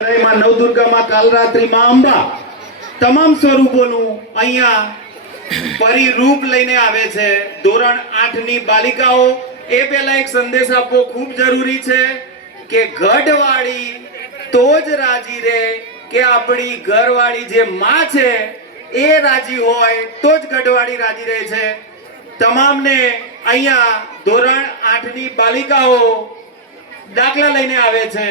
માં નવદુર્ગામાં કાલરાત્રીમાં અંબા તમામ સ્વરૂપોનું અહીંયા પરિરૂપ લઈને આવે છે. ધોરણ 8 ની બાલિકાઓ એ પહેલા એક સંદેશ આપવો ખૂબ જરૂરી છે કે ગઢવાળી તો જ રાજી રહે કે આપણી ઘરવાળી જે માં છે એ રાજી હોય તો જ ગઢવાળી રાજી રહે છે. તમામને અહીંયા ધોરણ 8 ની બાલિકાઓ દાખલા લઈને આવે છે.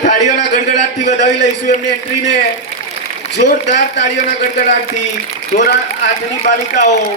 તાળીઓના ગડગડાટથી વધાવી લઈશું એમની એન્ટ્રીને. જોરદાર તાળીઓના ગડગડાટથી ધોરણ 8 ની બાલિકાઓ.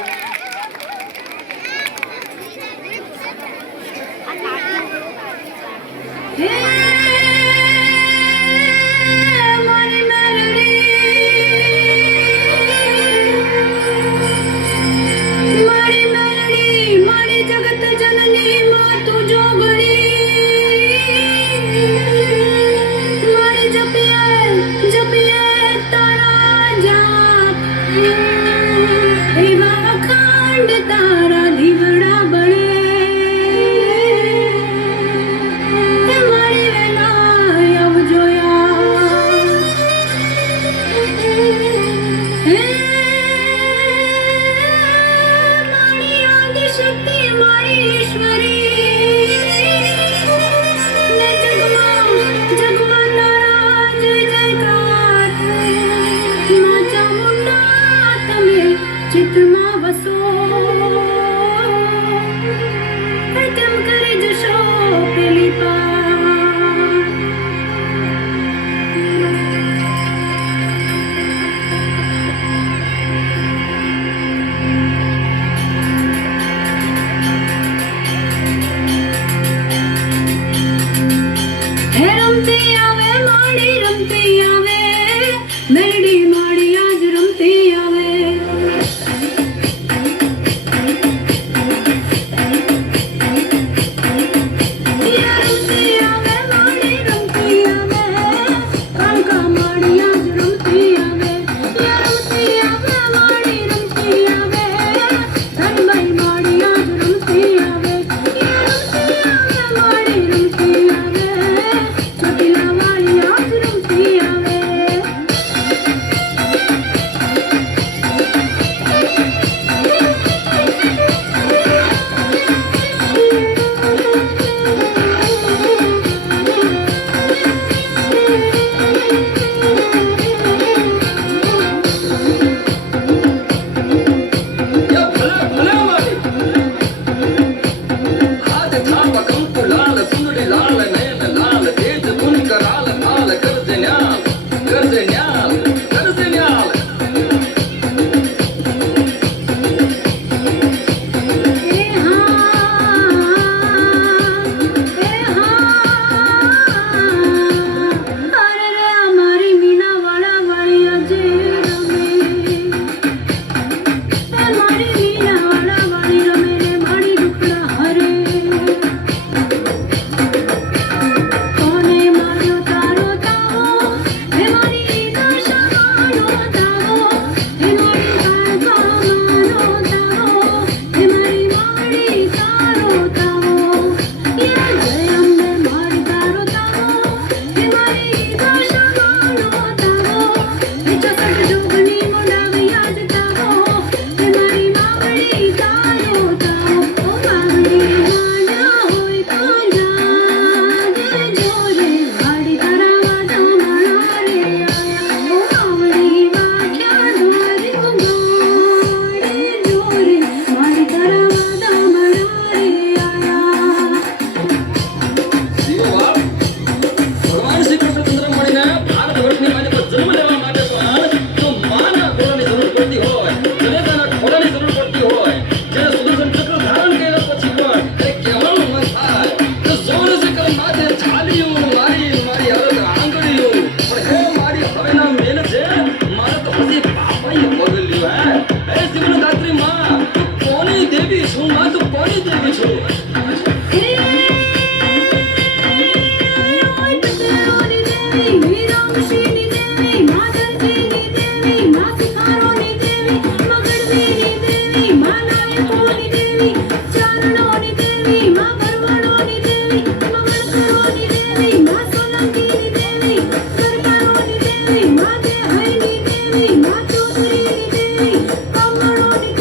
કામશીની દેવી માં દરજીની દેવી માં શિખારોની દેવી મગડવીની દેવી માં નાયકોની દેવી ચારણોની દેવી માં ભરવાડોની દેવી મંગળકરોની દેવી માં સોલંકીની દેવી સરકારોની દેવી માં દેહયની દેવી માં ચોતરીની દેવી કમળોની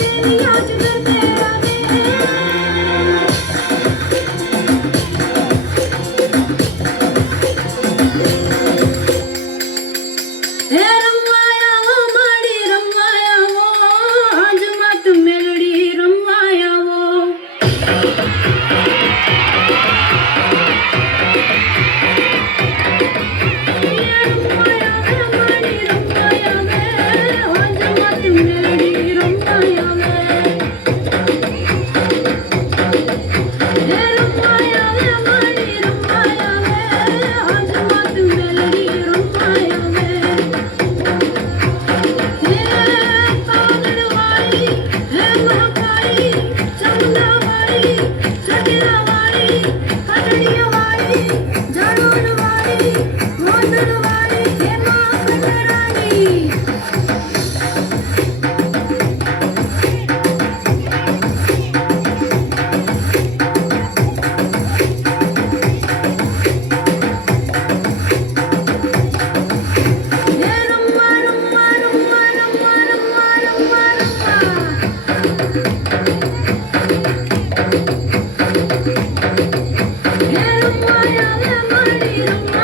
દેવી આજ ગરબે આવે હે રમવાયા માડી રમવાયા આજ મત મેલડી રમવાયા રમવાયા માડી રમવાયા